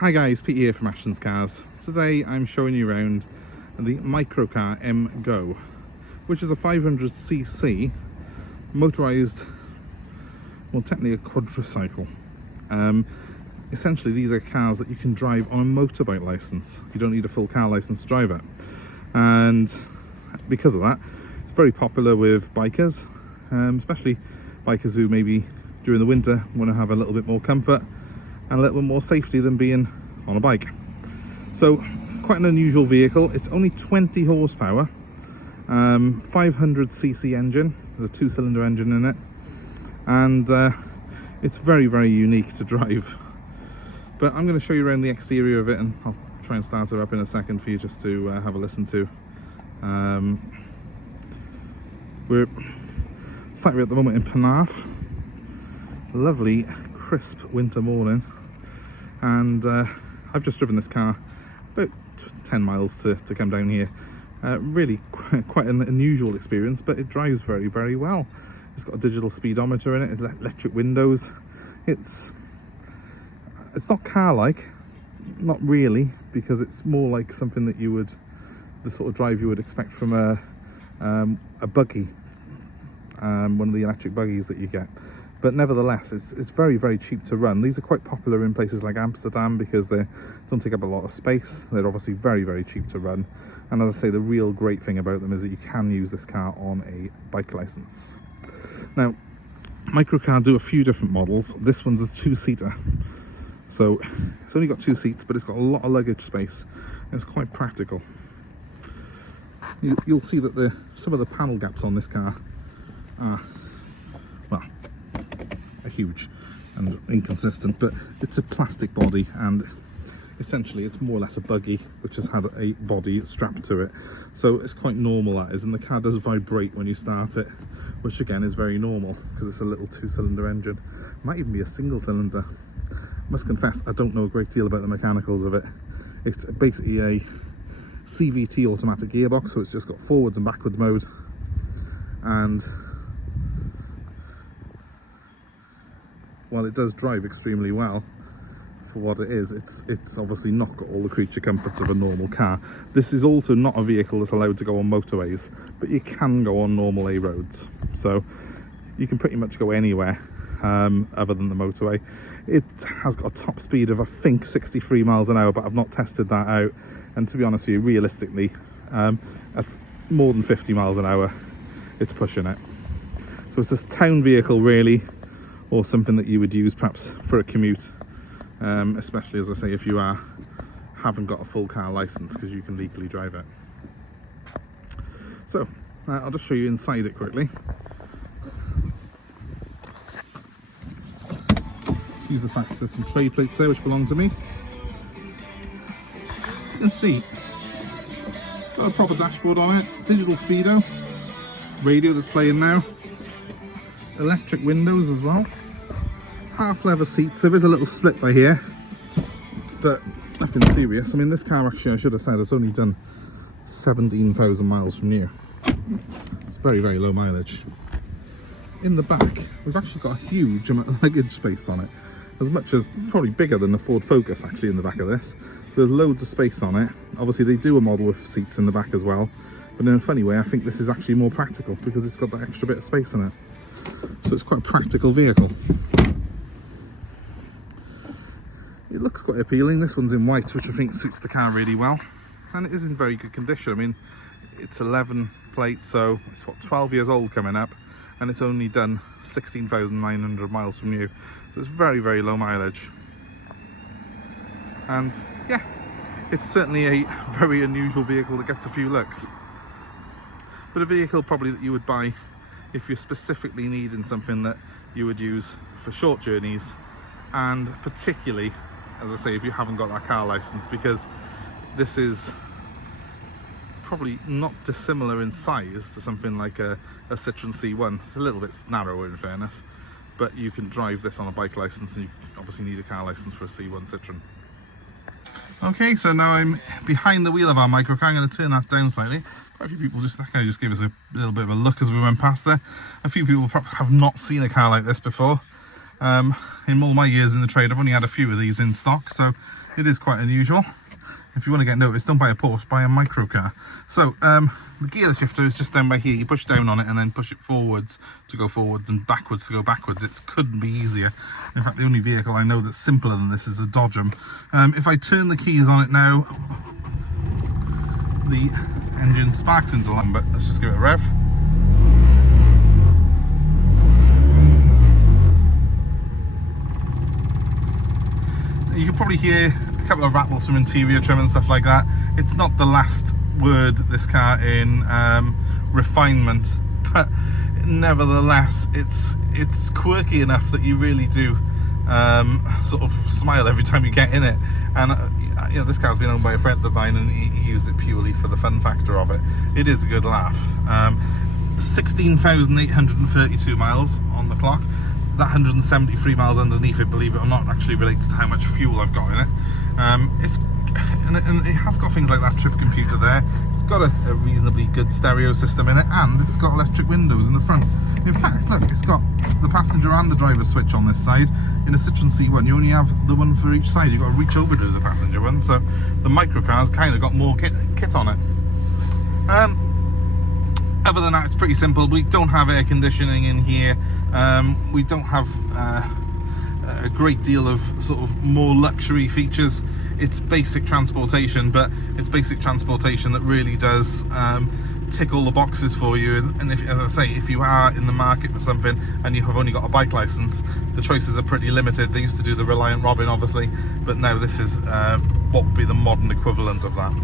Hi guys, Pete here from Aixam's Cars. Today I'm showing you around the Microcar M-Go, which is a 500cc motorised, well technically a quadricycle. Essentially these are cars that you can drive on a motorbike licence. You don't need a full car licence to drive it. And because of that, it's very popular with bikers, especially bikers who maybe during the winter want to have a little bit more comfort and a little bit more safety than being on a bike. So it's quite an unusual vehicle. It's only 20 horsepower, 500cc engine. There's a 2-cylinder engine in it, and it's very, very unique to drive. But I'm going to show you around the exterior of it, and I'll try and start her up in a second for you just to have a listen to. We're sat here at the moment in Penarth. Lovely crisp winter morning, and I've just driven this car about 10 miles to come down here. Really quite an unusual experience, but it drives very, very well. It's got a digital speedometer in it, it's electric windows. It's not car-like, not really, because it's more like something that you would, the sort of drive you would expect from a buggy, one of the electric buggies that you get. But nevertheless, it's very, very cheap to run. These are quite popular in places like Amsterdam because they don't take up a lot of space. They're obviously very, very cheap to run. And as I say, the real great thing about them is that you can use this car on a bike license. Now, Microcar do a few different models. This one's a 2-seater. So it's only got 2 seats, but it's got a lot of luggage space. And it's quite practical. You'll see that some of the panel gaps on this car are, well, huge and inconsistent, but it's a plastic body, and essentially it's more or less a buggy which has had a body strapped to it. So it's quite normal, that is, and the car does vibrate when you start it, which again is very normal because it's a little 2-cylinder engine. It might even be a single cylinder. I must confess I don't know a great deal about the mechanicals of it. It's basically a CVT automatic gearbox, so it's just got forwards and backwards mode, and while it does drive extremely well for what it is, it's obviously not got all the creature comforts of a normal car. This is also not a vehicle that's allowed to go on motorways, but you can go on normal A roads. So you can pretty much go anywhere other than the motorway. It has got a top speed of, I think, 63 miles an hour, but I've not tested that out. And to be honest with you, realistically, at more than 50 miles an hour, it's pushing it. So it's this town vehicle, really, or something that you would use perhaps for a commute, especially, as I say, if you haven't got a full car license, because you can legally drive it. So I'll just show you inside it quickly. Excuse the fact that there's some tray plates there which belong to me. Let's see, it's got a proper dashboard on it, digital speedo, radio that's playing now, electric windows as well, half leather seats. There is a little split by here, but nothing serious. I mean, this car, actually, I should have said, it's only done 17,000 miles from new. It's very, very low mileage. In the back, we've actually got a huge amount of luggage space on it, as much as probably bigger than the Ford Focus actually in the back of this. So there's loads of space on it. Obviously they do a model with seats in the back as well, but in a funny way I think this is actually more practical because it's got that extra bit of space in it. So it's quite a practical vehicle. It looks quite appealing. This one's in white, which I think suits the car really well, and it is in very good condition. I mean, it's 11 plates, so it's what, 12 years old coming up, and it's only done 16,900 miles from new, so it's very, very low mileage. And yeah, it's certainly a very unusual vehicle that gets a few looks, but a vehicle probably that you would buy if you're specifically needing something that you would use for short journeys, and particularly, as I say, if you haven't got that car license, because this is probably not dissimilar in size to something like a Citroen C1. It's a little bit narrower in fairness, but you can drive this on a bike license, and you obviously need a car license for a C1 Citroen. Okay, so now I'm behind the wheel of our Microcar. I'm going to turn that down slightly. Quite a few people just gave us a little bit of a look as we went past there. A few people probably have not seen a car like this before. In all my years in the trade, I've only had a few of these in stock, so it is quite unusual. If you want to get noticed, don't buy a Porsche, buy a microcar. So the gear shifter is just down by here. You push down on it and then push it forwards to go forwards and backwards to go backwards. It couldn't be easier. In fact, the only vehicle I know that's simpler than this is a Dodgem. If I turn the keys on it now, the engine sparks into life, but let's just give it a rev. You can probably hear a couple of rattles from interior trim and stuff like that. It's not the last word, this car, in refinement, but nevertheless it's quirky enough that you really do sort of smile every time you get in it. And you know, this car's been owned by a friend of mine, and he used it purely for the fun factor of it. It is a good laugh. 16,832 miles on the clock. That 173 miles underneath it, believe it or not, actually relates to how much fuel I've got in it. And it has got things like that trip computer there. It's got a reasonably good stereo system in it, and it's got electric windows in the front. In fact, look, it's got the passenger and the driver switch on this side. In a Citroen C1, you only have the one for each side. You've got to reach over to the passenger one, so the microcar's kind of got more kit on it. Other than that, it's pretty simple. We don't have air conditioning in here. We don't have a great deal of sort of more luxury features. It's basic transportation, but it's basic transportation that really does tick all the boxes for you. And if, as I say, if you are in the market for something and you have only got a bike license, the choices are pretty limited. They used to do the Reliant Robin, obviously, but now this is what would be the modern equivalent of that.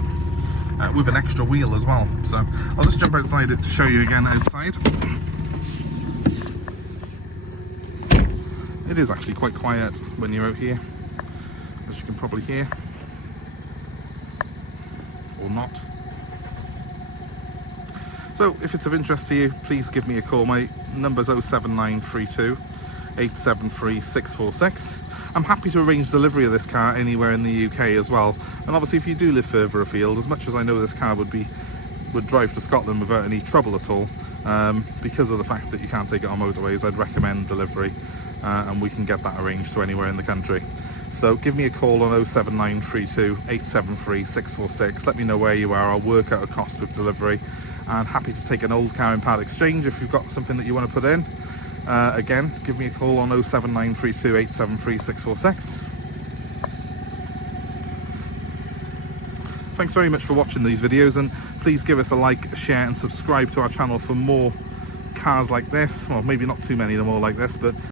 With an extra wheel as well. So I'll just jump outside it to show you again outside. It is actually quite quiet when you're out here, as you can probably hear, or not. So if it's of interest to you, please give me a call. My number's 07932 873 646. I'm happy to arrange delivery of this car anywhere in the UK as well. And obviously, if you do live further afield, as much as I know this car would drive to Scotland without any trouble at all, because of the fact that you can't take it on motorways, I'd recommend delivery, and we can get that arranged to anywhere in the country. So give me a call on 07932 873 646. Let me know where you are. I'll work out a cost with delivery, and happy to take an old car in part exchange if you've got something that you want to put in. Again, give me a call on 07932 873 646. Thanks very much for watching these videos, and please give us a like, share and subscribe to our channel for more cars like this. Well, maybe not too many of them all like this, but